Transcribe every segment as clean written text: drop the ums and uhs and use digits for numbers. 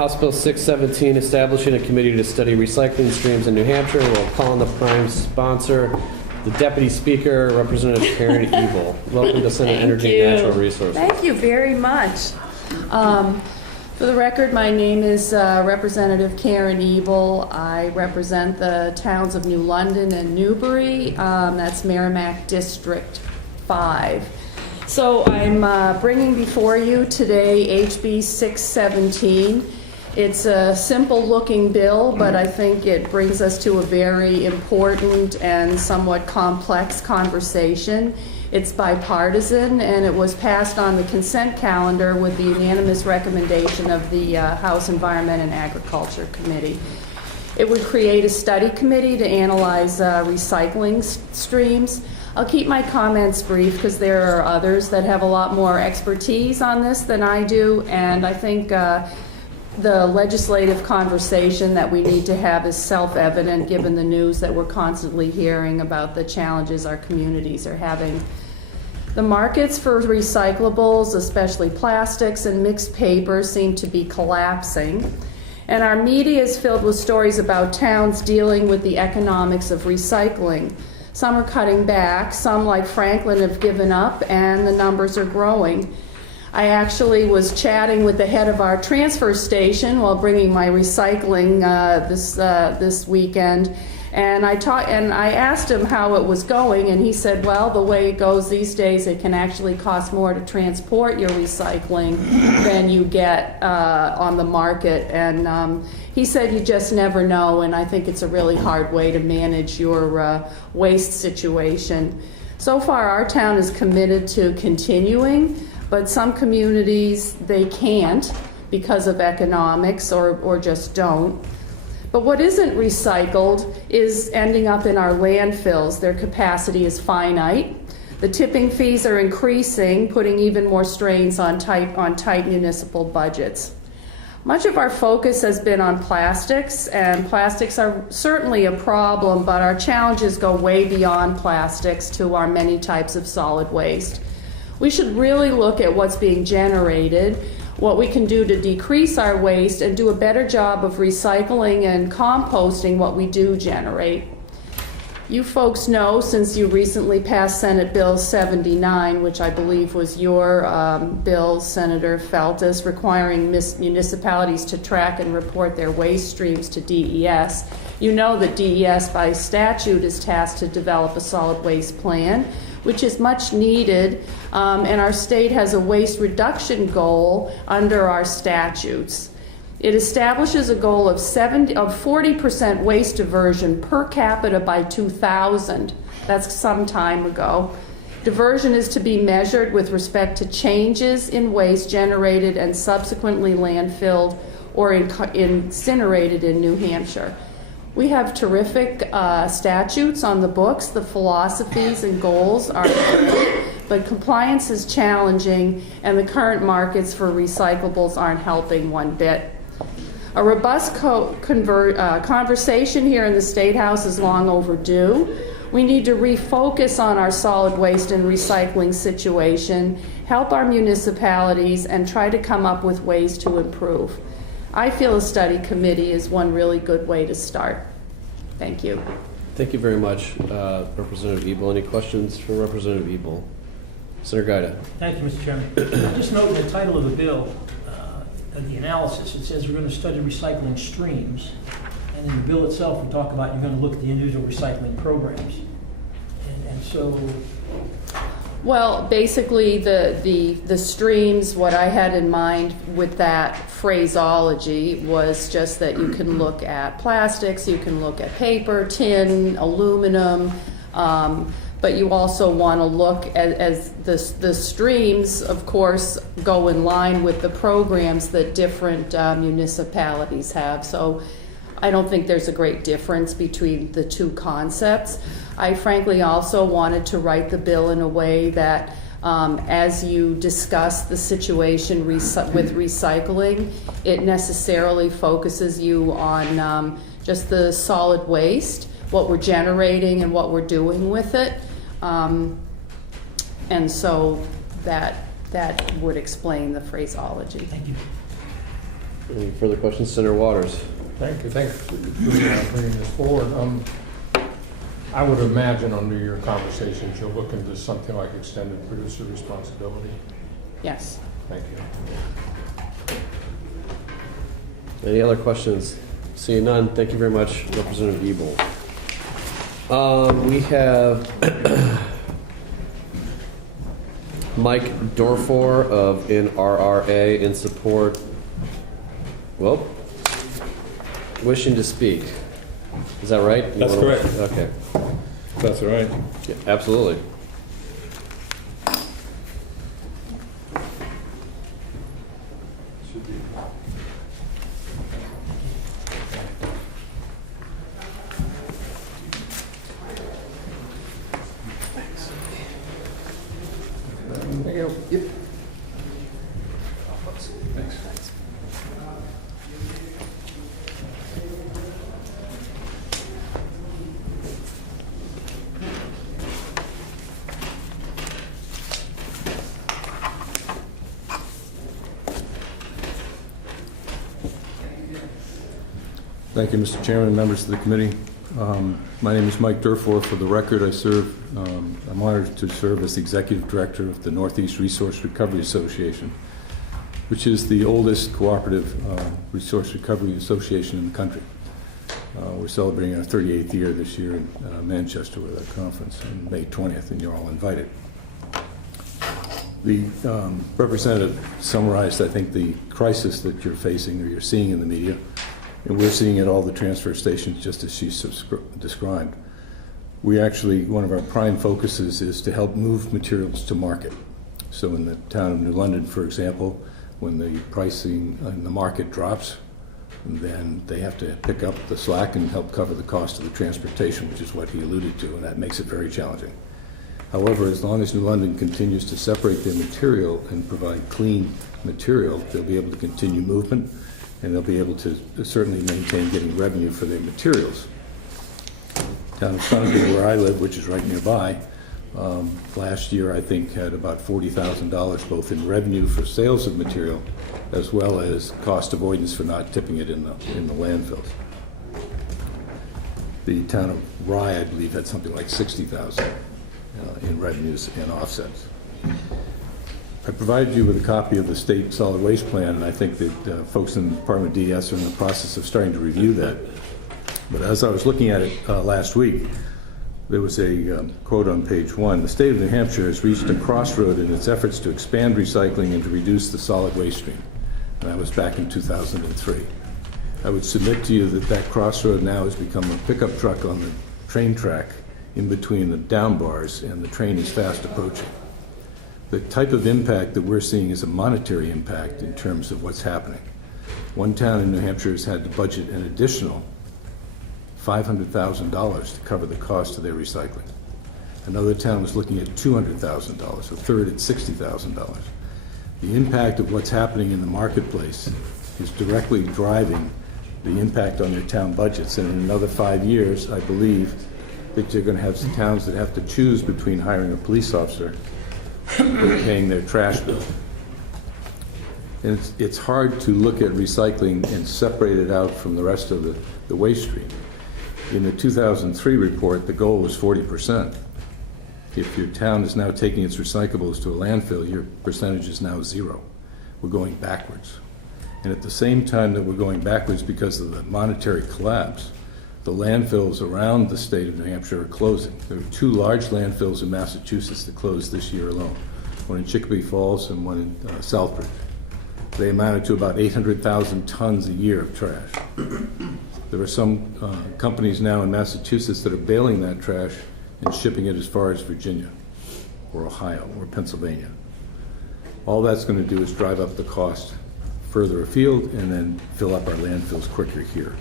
House Bill 617, establishing a committee to study recycling streams in New Hampshire. We'll call on the prime sponsor, the Deputy Speaker, Representative Karen Ebel. Welcome to Senate Energy and Natural Resources. Thank you very much. For the record, my name is Representative Karen Ebel. I represent the towns of New London and Newbury. That's Merrimack District 5. So I'm bringing before you today HB617. It's a simple-looking bill, but I think it brings us to a very important and somewhat complex conversation. It's bipartisan, and it was passed on the consent calendar with the unanimous recommendation of the House Environment and Agriculture Committee. It would create a study committee to analyze recycling streams. I'll keep my comments brief because there are others that have a lot more expertise on this than I do, and I think the legislative conversation that we need to have is self-evident given the news that we're constantly hearing about the challenges our communities are having. The markets for recyclables, especially plastics and mixed paper, seem to be collapsing. And our media is filled with stories about towns dealing with the economics of recycling. Some are cutting back, some like Franklin have given up, and the numbers are growing. I actually was chatting with the head of our transfer station while bringing my recycling this weekend, and I asked him how it was going, and he said, well, the way it goes these days, it can actually cost more to transport your recycling than you get on the market, and he said you just never know, and I think it's a really hard way to manage your waste situation. So far, our town is committed to continuing, but some communities, they can't because of economics or just don't. But what isn't recycled is ending up in our landfills. Their capacity is finite. The tipping fees are increasing, putting even more strains on tight municipal budgets. Much of our focus has been on plastics, and plastics are certainly a problem, but our challenges go way beyond plastics to our many types of solid waste. We should really look at what's being generated, what we can do to decrease our waste, and do a better job of recycling and composting what we do generate. You folks know, since you recently passed Senate Bill 79, which I believe was your bill, Senator Feltus, requiring municipalities to track and report their waste streams to DES. You know that DES by statute is tasked to develop a solid waste plan, which is much needed, and our state has a waste reduction goal under our statutes. It establishes a goal of 40% waste diversion per capita by 2000. That's some time ago. Diversion is to be measured with respect to changes in waste generated and subsequently landfilled or incinerated in New Hampshire. We have terrific statutes on the books. The philosophies and goals are good, but compliance is challenging, and the current markets for recyclables aren't helping one bit. A robust conversation here in the State House is long overdue. We need to refocus on our solid waste and recycling situation, help our municipalities, and try to come up with ways to improve. I feel a study committee is one really good way to start. Thank you. Thank you very much, Representative Ebel. Any questions for Representative Ebel? Senator Gaida. Thank you, Mr. Chairman. Just note the title of the bill, the analysis, it says we're going to study recycling streams. And in the bill itself, we talk about you're going to look at the individual recycling programs. And so... Well, basically the streams, what I had in mind with that phraseology was just that you can look at plastics, you can look at paper, tin, aluminum, but you also want to look at as the streams, of course, go in line with the programs that different municipalities have. So I don't think there's a great difference between the two concepts. I frankly also wanted to write the bill in a way that as you discuss the situation with recycling, it necessarily focuses you on just the solid waste, what we're generating and what we're doing with it. And so that would explain the phraseology. Thank you. Any further questions? Senator Waters. Thank you. Thanks for bringing this forward. I would imagine under your conversations, you'll look into something like extended producer responsibility. Yes. Thank you. Any other questions? Seeing none, thank you very much, Representative Ebel. We have Mike Dorfor of NRRA in support. Well, wishing to speak. Is that right? That's correct. Okay. That's right. Yeah, absolutely. Thank you. Yep. Thank you, Mr. Chairman and members of the committee. My name is Mike Durfor. For the record, I'm honored to serve as the Executive Director of the Northeast Resource Recovery Association, which is the oldest cooperative resource recovery association in the country. We're celebrating our 38th year this year in Manchester with our conference on May 20th, and you're all invited. The representative summarized, I think, the crisis that you're facing or you're seeing in the media, and we're seeing at all the transfer stations just as she described. We actually, one of our prime focuses is to help move materials to market. So in the town of New London, for example, when the pricing in the market drops, then they have to pick up the slack and help cover the cost of the transportation, which is what he alluded to, and that makes it very challenging. However, as long as New London continues to separate their material and provide clean material, they'll be able to continue movement, and they'll be able to certainly maintain getting revenue for their materials. Town of Sunapee, where I live, which is right nearby, last year I think had about $40,000 both in revenue for sales of material as well as cost avoidance for not tipping it in the landfills. The town of Rye, I believe, had something like $60,000 in revenues and offsets. I provided you with a copy of the state solid waste plan, and I think that folks in the Department of DES are in the process of starting to review that. But as I was looking at it last week, there was a quote on page 1. The state of New Hampshire has reached a crossroad in its efforts to expand recycling and to reduce the solid waste stream. And that was back in 2003. I would submit to you that that crossroad now has become a pickup truck on the train track in between the down bars, and the train is fast approaching. The type of impact that we're seeing is a monetary impact in terms of what's happening. One town in New Hampshire has had to budget an additional $500,000 to cover the cost of their recycling. Another town was looking at $200,000, a third at $60,000. The impact of what's happening in the marketplace is directly driving the impact on their town budgets. And in another 5 years, I believe that you're going to have some towns that have to choose between hiring a police officer or paying their trash bill. And it's hard to look at recycling and separate it out from the rest of the waste stream. In the 2003 report, the goal was 40%. If your town is now taking its recyclables to a landfill, your percentage is now 0. We're going backwards. And at the same time that we're going backwards because of the monetary collapse, the landfills around the state of New Hampshire are closing. There are 2 large landfills in Massachusetts that closed this year alone, one in Chicopee Falls and one in Southbridge. They amounted to about 800,000 tons a year of trash. There are some companies now in Massachusetts that are bailing that trash and shipping it as far as Virginia or Ohio or Pennsylvania. All that's going to do is drive up the cost further afield and then fill up our landfills quicker here.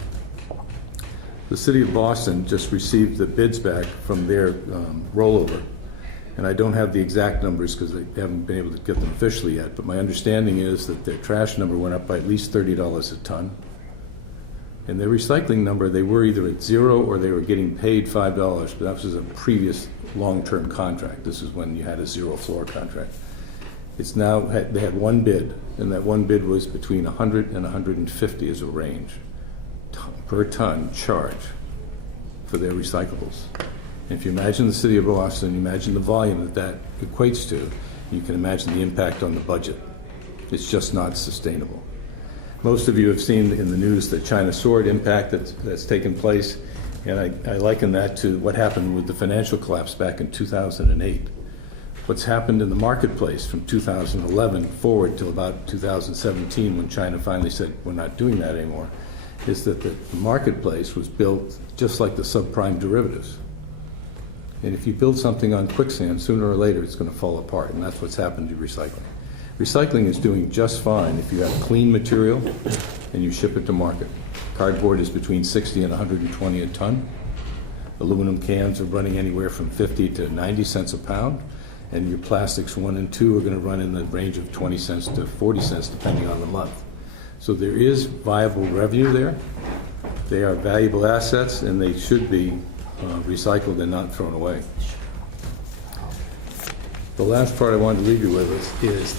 The City of Boston just received the bids back from their rollover, and I don't have the exact numbers because they haven't been able to get them officially yet, but my understanding is that their trash number went up by at least $30 a ton. And their recycling number, they were either at 0 or they were getting paid $5, but that was a previous long-term contract. This is when you had a 0 floor contract. It's now, they had one bid, and that one bid was between 100 and 150 as a range per ton charge for their recyclables. And if you imagine the city of Boston, you imagine the volume that that equates to, you can imagine the impact on the budget. It's just not sustainable. Most of you have seen in the news the China sword impact that's taken place, and I liken that to what happened with the financial collapse back in 2008. What's happened in the marketplace from 2011 forward till about 2017, when China finally said, we're not doing that anymore, is that the marketplace was built just like the subprime derivatives. And if you build something on quicksand, sooner or later it's going to fall apart, and that's what's happened to recycling. Recycling is doing just fine if you have clean material and you ship it to market. Cardboard is between 60 and 120 a ton. Aluminum cans are running anywhere from 50 to 90 cents a pound, and your plastics 1 and 2 are going to run in the range of 20 cents to 40 cents depending on the month. So there is viable revenue there. They are valuable assets, and they should be recycled and not thrown away. The last part I wanted to leave you with is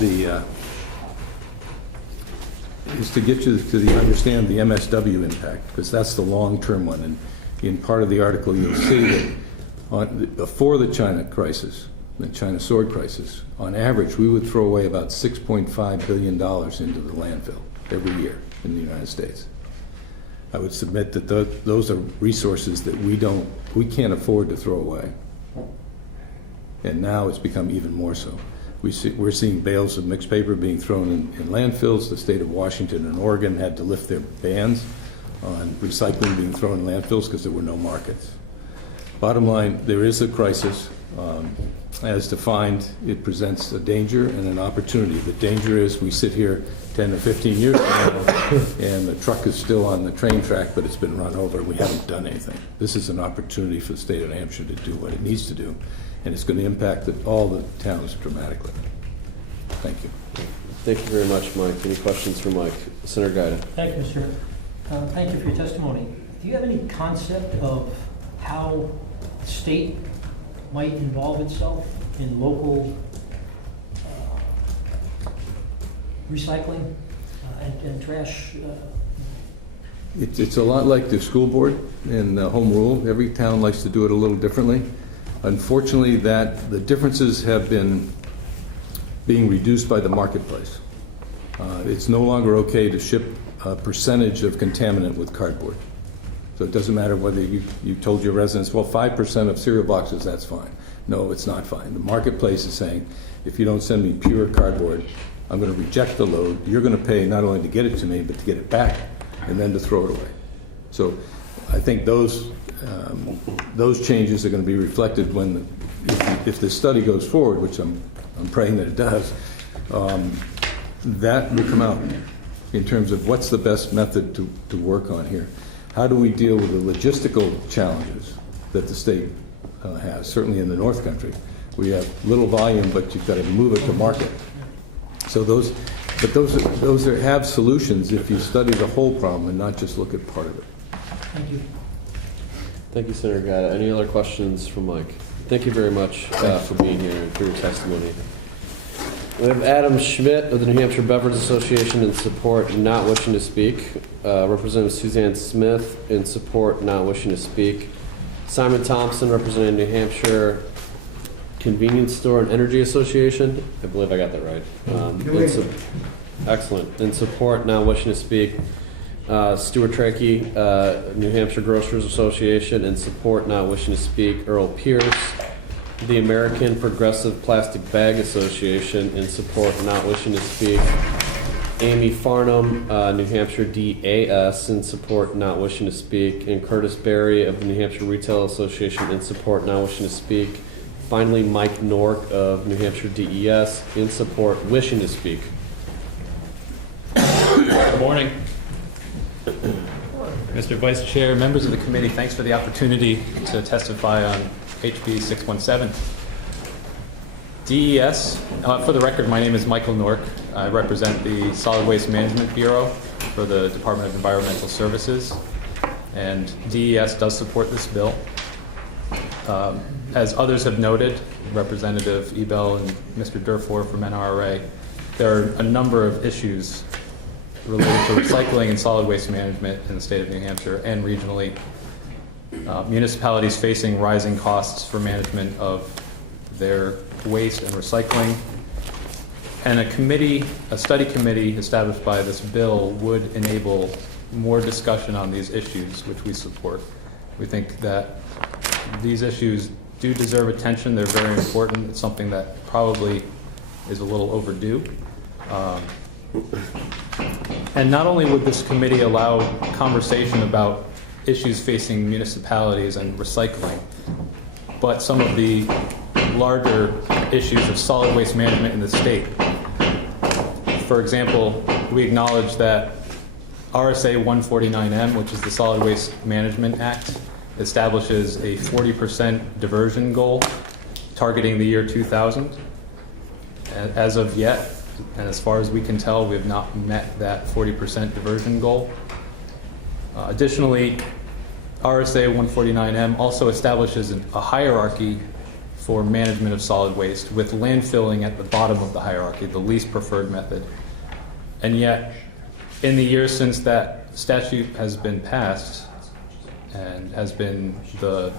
to get you to understand the MSW impact, because that's the long-term one. And in part of the article, you'll see that before the China crisis, the China sword crisis, on average, we would throw away about $6.5 billion into the landfill every year in the United States. I would submit that those are resources that we can't afford to throw away. And now it's become even more so. We're seeing bales of mixed paper being thrown in landfills. The state of Washington and Oregon had to lift their bans on recycling being thrown in landfills because there were no markets. Bottom line, there is a crisis. As defined, it presents a danger and an opportunity. The danger is we sit here 10 or 15 years from now and the truck is still on the train track, but it's been run over. We haven't done anything. This is an opportunity for the state of Hampshire to do what it needs to do, and it's going to impact all the towns dramatically. Thank you. Thank you very much, Mike. Any questions for Mike? Senator Gaida. Thank you, Mr. Thank you for your testimony. Do you have any concept of how the state might involve itself in local recycling and trash? It's a lot like the school board and home rule. Every town likes to do it a little differently. Unfortunately, the differences have been being reduced by the marketplace. It's no longer okay to ship a percentage of contaminant with cardboard. So it doesn't matter whether you told your residents, well, 5% of cereal boxes, that's fine. No, it's not fine. The marketplace is saying, if you don't send me pure cardboard, I'm going to reject the load. You're going to pay not only to get it to me, but to get it back and then to throw it away. So I think those changes are going to be reflected if the study goes forward, which I'm praying that it does, that will come out in terms of what's the best method to work on here. How do we deal with the logistical challenges that the state has, certainly in the North Country? We have little volume, but you've got to move it to market. So those have solutions if you study the whole problem and not just look at part of it. Thank you. Thank you, Senator Gaida. Any other questions for Mike? Thank you very much for being here and for your testimony. We have Adam Schmidt of the New Hampshire Beverage Association in support, not wishing to speak. Representative Suzanne Smith in support, not wishing to speak. Simon Thompson representing New Hampshire Convenience Store and Energy Association. I believe I got that right. Excellent. In support, not wishing to speak. Stuart Trakey, New Hampshire Grocers Association, in support, not wishing to speak. Earl Pierce, the American Progressive Plastic Bag Association, in support, not wishing to speak. Amy Farnham, New Hampshire DAS, in support, not wishing to speak. And Curtis Berry of the New Hampshire Retail Association, in support, not wishing to speak. Finally, Mike Nork of New Hampshire DES, in support, wishing to speak. Good morning. Mr. Vice Chair, members of the committee, thanks for the opportunity to testify on HB617. DES, for the record, my name is Michael Nork. I represent the Solid Waste Management Bureau for the Department of Environmental Services, and DES does support this bill. As others have noted, Representative Ebel and Mr. Durfour from NRA, there are a number of issues related to recycling and solid waste management in the state of New Hampshire and regionally. Municipalities facing rising costs for management of their waste and recycling. And a study committee established by this bill would enable more discussion on these issues, which we support. We think that these issues do deserve attention. They're very important. It's something that probably is a little overdue. And not only would this committee allow conversation about issues facing municipalities and recycling, but some of the larger issues of solid waste management in the state. For example, we acknowledge that RSA 149M, which is the Solid Waste Management Act, establishes a 40% diversion goal targeting the year 2000. As of yet, and as far as we can tell, we have not met that 40% diversion goal. Additionally, RSA 149M also establishes a hierarchy for management of solid waste, with landfilling at the bottom of the hierarchy, the least preferred method. And yet, in the years since that statute has been passed and has been the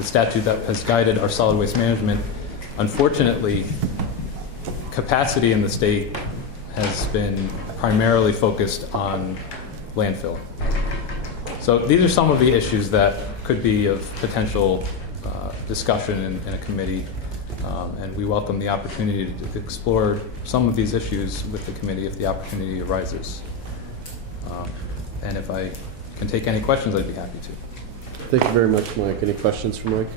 statute that has guided our solid waste management, unfortunately, capacity in the state has been primarily focused on landfill. So these are some of the issues that could be of potential discussion in a committee, and we welcome the opportunity to explore some of these issues with the committee if the opportunity arises. And if I can take any questions, I'd be happy to. Thank you very much, Mike. Any questions for Mike?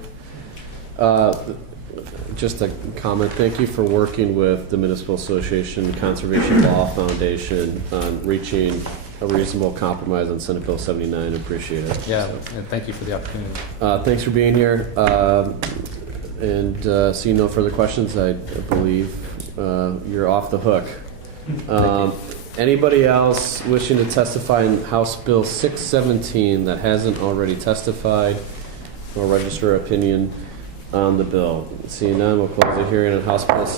Just a comment. Thank you for working with the Municipal Association Conservation Law Foundation on reaching a reasonable compromise on Senate Bill 79. Appreciate it. Yeah, and thank you for the opportunity. Thanks for being here. Seeing no further questions, I believe you're off the hook. Anybody else wishing to testify in House Bill 617 that hasn't already testified or register opinion on the bill? Seeing none, we'll close the hearing on House Bill 617.